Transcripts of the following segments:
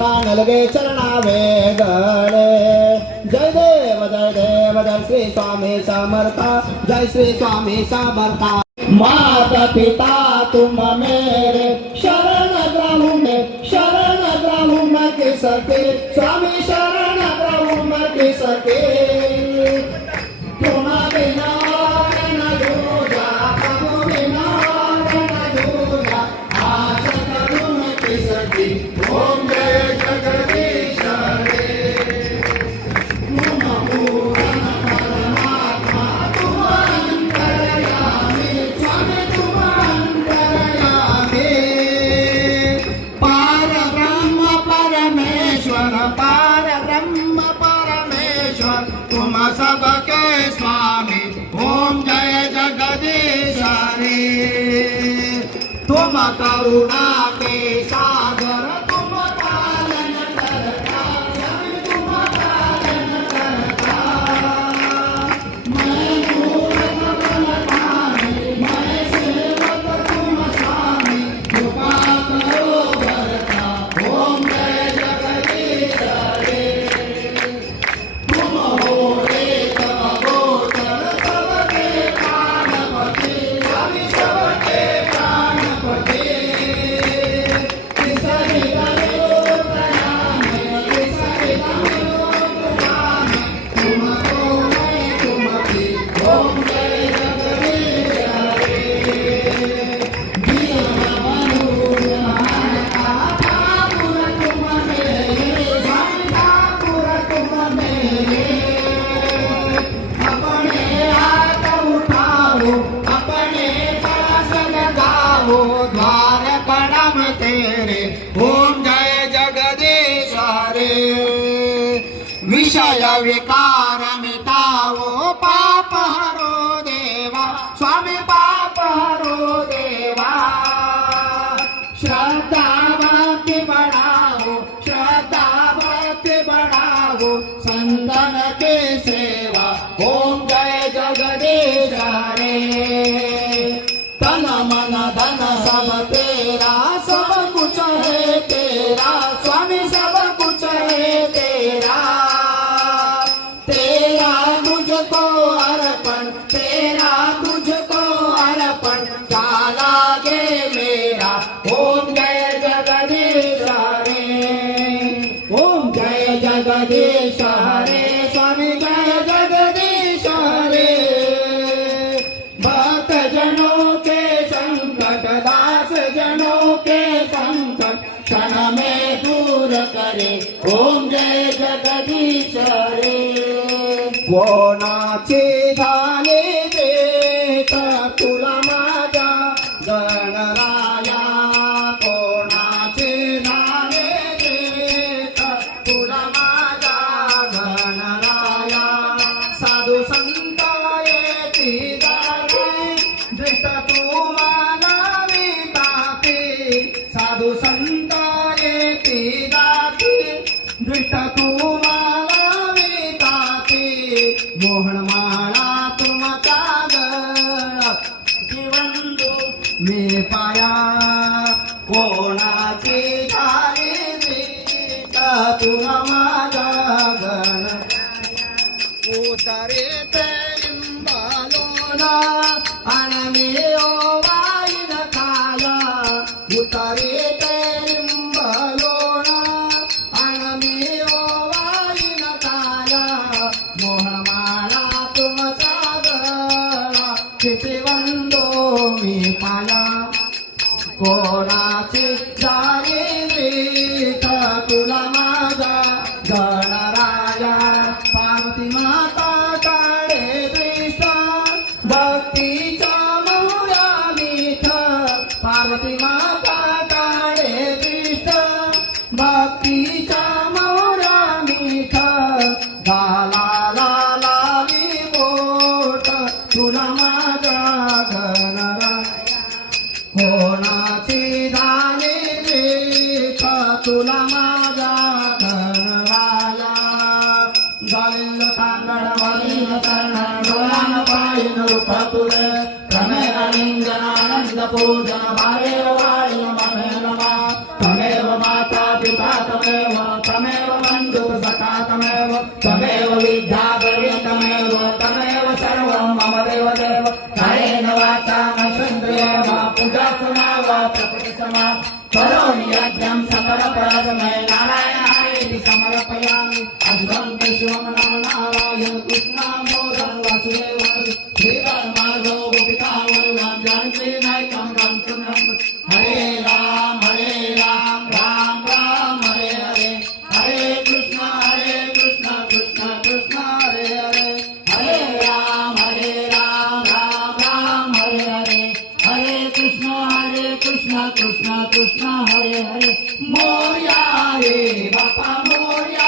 नलगे चरणावे गणे जय देव जय देव जय श्री स्वामी समर्थ जय श्री स्वामी समर्थ. माता पिता तुम मेरे शरण ग्राहू में शरण ग्राहू में किस Senhor. Hare Sitama Krishna Krishna Hare Hare. Morya रे बापा मोर्या.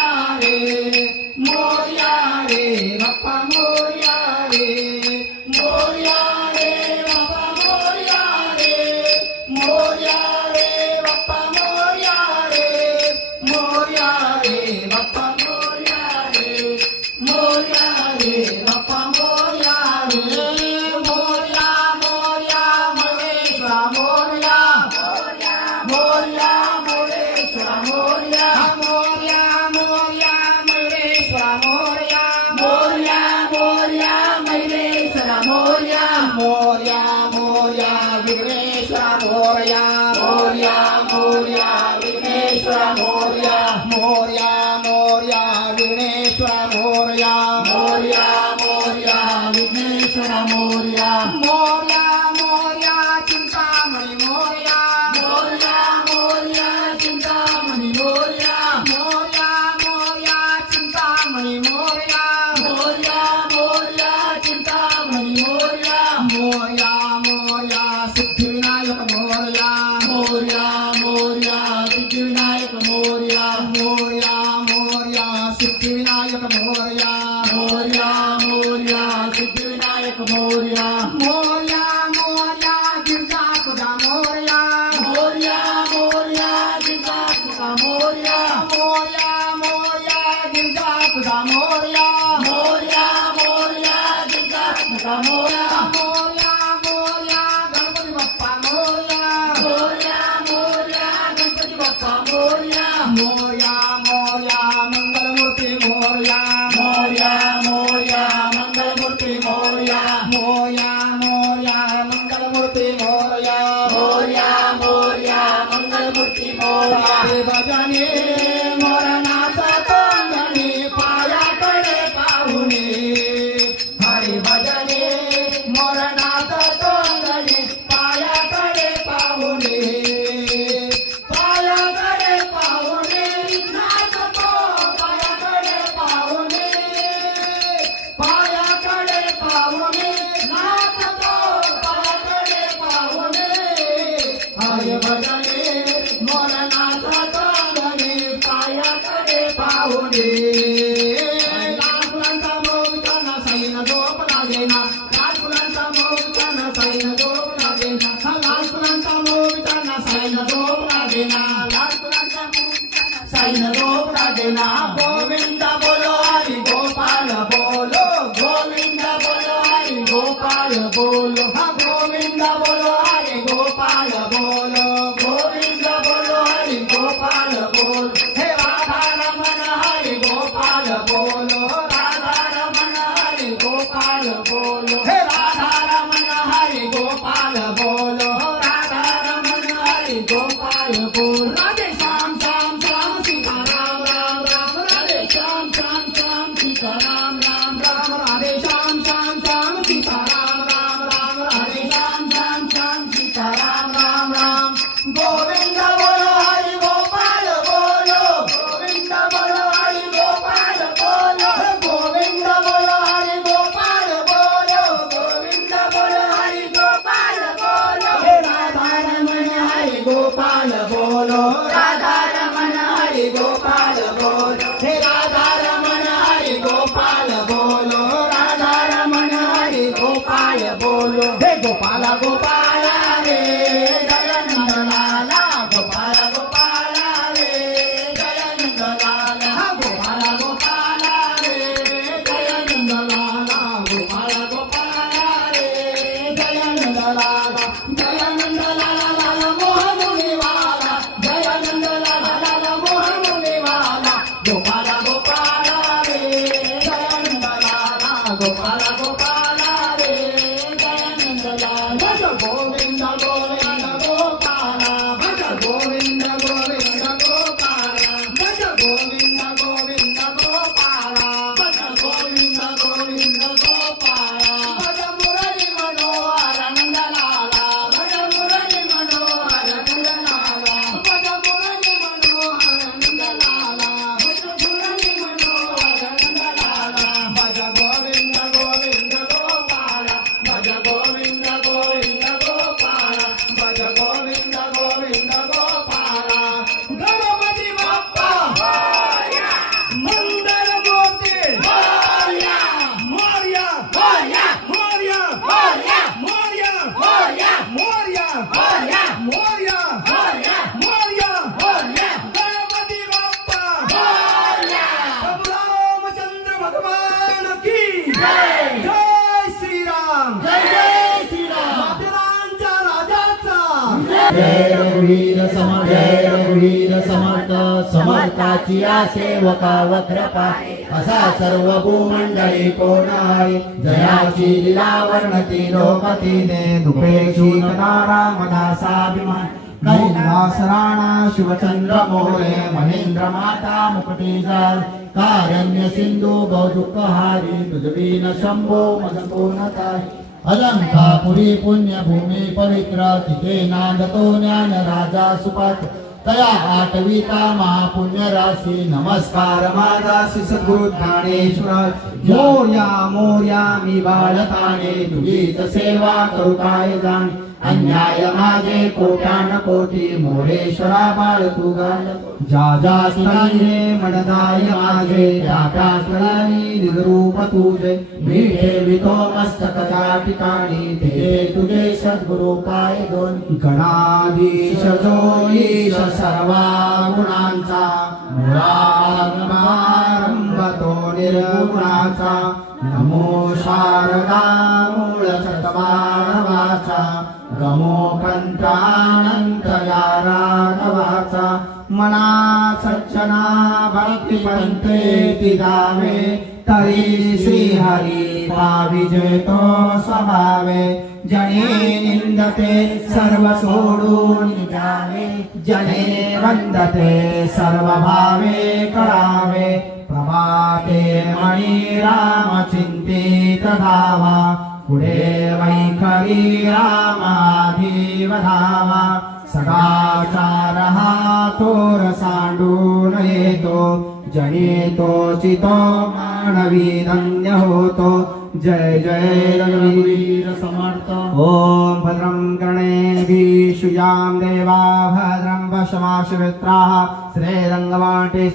Yeah. Yeah, समर्थाची या सेवका वक्रपा. असा सर्व भूमंडळी कोण आहे जयाची लिला वर्णती लोकतीने दुपेशी रामदासाभिमान कैलास राणा शिवचंद्र मोरे महेंद्र माता मुकटी जाल. कारण्य सिंधू गौदुक हारी तुझबीन शंभो मज कोणताय पुरी पुण्यभूमी पवित्र तिथे नांदतो ज्ञान राजा सुपत तया आठविता महापुण्य राशी नमस्कार माझा श्री सद्गुरु ज्ञानेश्वर। मोर्या मोर्या मी बाळताने तुझी सेवा करू काय जाण। अन्याय माझे कोट्यान कोटी मोरेश्वरा बाळ तू गाल. ज्या ज्या स्थळी मनदाय माझे. त्या त्या स्थळांनी निरूप तुझे. मी ठेवितो मस्तकाच्या ठिकाणी. ते तुझे सद्गुरु पाय दोन. गणाधीश जो ईश सर्वा गुणांचा मुळारंभ तो निर्गुणाचा. नमो शारदा मूळ सतमानवाचा गमो कंठानंत राघवाचा मना सज्जना भक्ति पंते तिदावे तरी श्रीहरि भाविजयतो स्वभावे जने निंदते सर्व सोडून जावे जने वंदते सर्व भावे कळावे प्रभाते मणी पुरे वैखरी रामाधीवधाम। सकाचारः तोरसाण्डूनयेतो जनेतोचितो नयेतो मानवीरन्यहोतो जय जय जयुवीर समर्थ। ॐ भद्रं गणे भीषुयाम् देवा भद्रं पश्यमाशुमित्राः श्रीरङ्गवाटे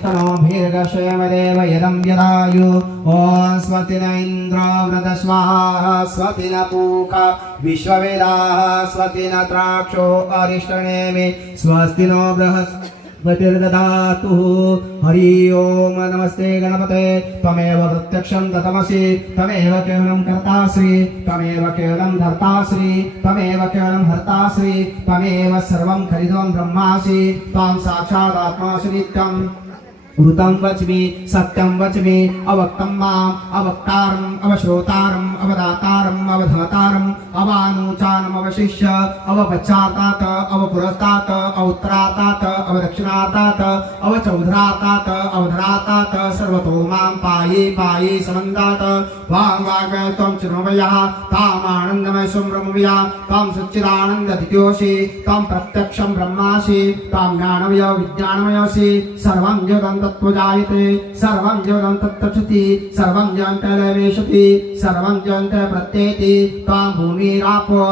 यदं यदायु ॐ स्वति न इन्द्रो व्रतस्वाहा स्वति न विश्ववेदाः स्वति न त्राक्षो अरिष्टनेमि स्वस्ति नो बृहस्पति गतिर्ददातु हरि ओम नमस्ते गणपते त्वमेव प्रत्यक्षं दतमसि त्वमेव केवलं कर्ताश्री त्वमेव केवलं धर्ताश्री त्वमेव केवलं हर्ताश्री त्वमेव सर्वं खरिदं ब्रह्मासि त्वां साक्षादात्मासि नित्यम् ऋतं वच्मि सत्यं वच्मि अवक्तं माम् अवक्तारम् अवश्रोतारम् अवदातारम् अवधातारम् अवानुचानम् अवशिष्य अवपश्चातात् अवपुरस्तात् औत्रातात् अवदक्षिणातात् अवचौधरातात् अवधरातात् सर्वतो मां पायि पायि समन्दात् वां वाग त्वं चिन्मयः तामानन्दमय सुब्रह्मया त्वां सच्चिदानन्ददित्योऽसि त्वं प्रत्यक्षं ब्रह्मासि त्वां ज्ञानमय विज्ञानमयोऽसि सर्वं तत्व जायते सर्वं जगं तत्तच्छति सर्वं जगन्तलवेशति सर्वं जगन्त प्रत्येति त्वां भूमिरापो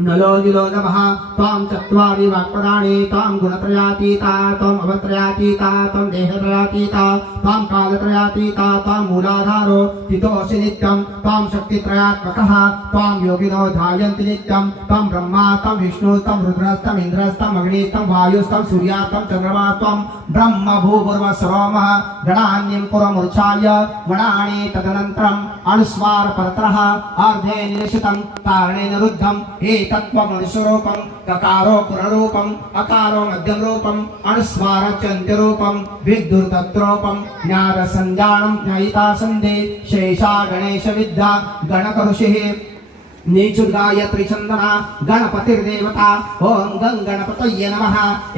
नलो निलो नमः। त्वां चत्वारि वाक्पदाणि त्वां गुणत्रयातीता त्वम् अवत्रयातीता त्वं देहत्रयातीता त्वां कालत्रयातीता त्वां मूलाधारो तितोऽसि नित्यं त्वां शक्तित्रयात्मकः त्वां योगिनो ध्यायन्ति नित्यं त्वं ब्रह्मा त्वं विष्णु त्वं रुद्रस्तम् इन्द्रस्तम् अग्निस्तं वायुस्तं सूर्यास्तं चन्द्रमा त्वं ब्रह्म भूपूर्व सरोमः गणान्यं पुरमूर्च्छाय गणानि तदनन्तरम् తత్వం అనుస్వరూపం కకారో పునరూపం అకారో మధ్యం రూపం అనుస్వార చంతి రూపం విద్యుతత్రూపం జ్ఞాన సంజానం జ్ఞాయితా సంధి శేషా గణేశ విద్య గణక ఋషి నీచుర్గాయత్రి చందన గణపతిర్దేవత ఓం గం గణపతయ్య నమ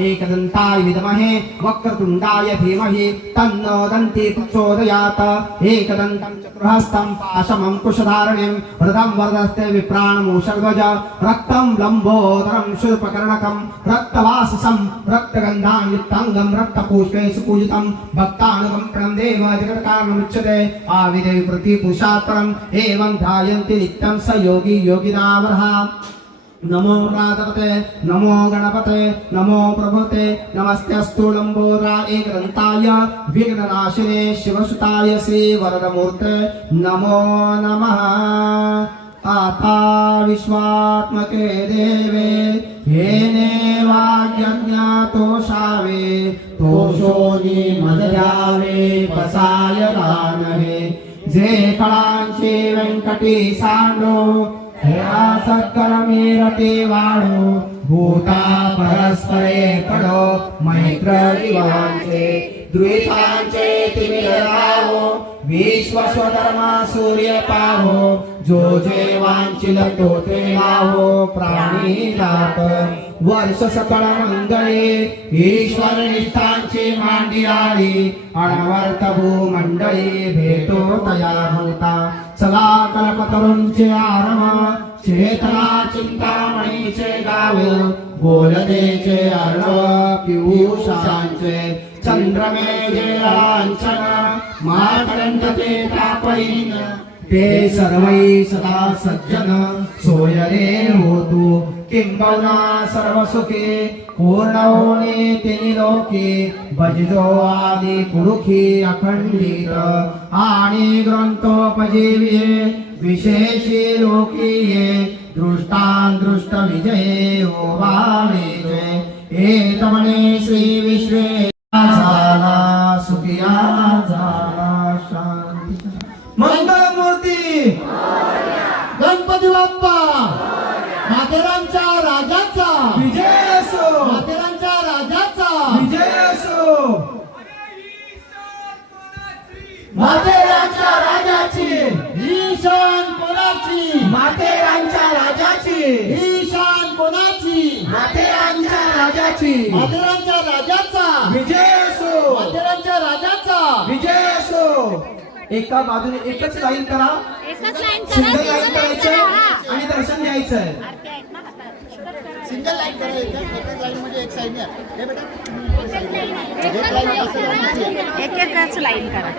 ఏకదంతాయ విదమహే వక్రతుండాయ ధీమహి తన్నో దంతి ప్రచోదయాత్ ఏకదంతం చతుర్హస్తం పాశమం కుషధారణ్యం హృదం వరదస్తే విప్రాణమూషర్గజ రక్తం లంబోదరం శిల్పకర్ణకం రక్తవాససం రక్తగంధాన్యుక్తాంగం రక్తపుష్పేషు పూజితం భక్తానుకంపణం దేవ జగత్కారణముచ్యతే ఆవిదేవి ప్రతి పురుషాత్రం ఏవం ధాయంతి నిత్యం సయోగి योगी योगिनावरः नमो राधपते नमो गणपते नमो प्रभुते नमस्तेऽस्तु लम्बोदरा एकदन्ताय विघ्ननाशिने शिवसुताय श्रीवरदमूर्ते नमो नमः। आता विश्वात्मके देवे येने तोषोनी मदयावे पसाय रानवे जे कळांचे व्यंकटी सांडो ह्या सत्कर्मी रटी वाढो भूता परस्परे पडो मैत्र जीवांचे द्वितांचे तिमिरावो राहो विश्व स्वधर्मा सूर्य पाहो जो जे वांचिल तो ते लाहो प्राणी दात वर्ष सकळ मंगळे ईश्वर निष्ठांची मांडी आली अणवर्त भूमंडळी भेटो तया होता चला कल्पतरूंचे आरम चेतना चिंतामणीचे गाव बोलतेचे अर्णव पियुषांचे चंद्रमेजे आंचन मापर्यंत ते तापईन ते सर्वै सदा सज्जन सोयरे होतु કિંકવના સર્વસુખે પૂર્ણવની તેની લોકે ભજજો આદિ પુરુખી અખંડિત આણી ગ્રંથોપજીવીએ વિશેષી લોકીએ દૃષ્ટાન દૃષ્ટ વિજયે ઓવાવે જય એ તમને શ્રી વિશ્વે असो. माथेरानच्या राजाची. ईशान कोणाची? माथेरानच्या राजाची. ईशान कोणाची? माथेरानच्या राजाची. माथेरानच्या राजाचा. विजय असो माथेरानच्या राजाचा. विजय असो एका बाजूने एकच लाईन करा. एकच लाईन करा सिंगल लाईन हा. आणि दर्शन घ्यायचंय. सिंगल लाईन करायचं लाईन म्हणजे एक साईड. एक एकच लाईन करा.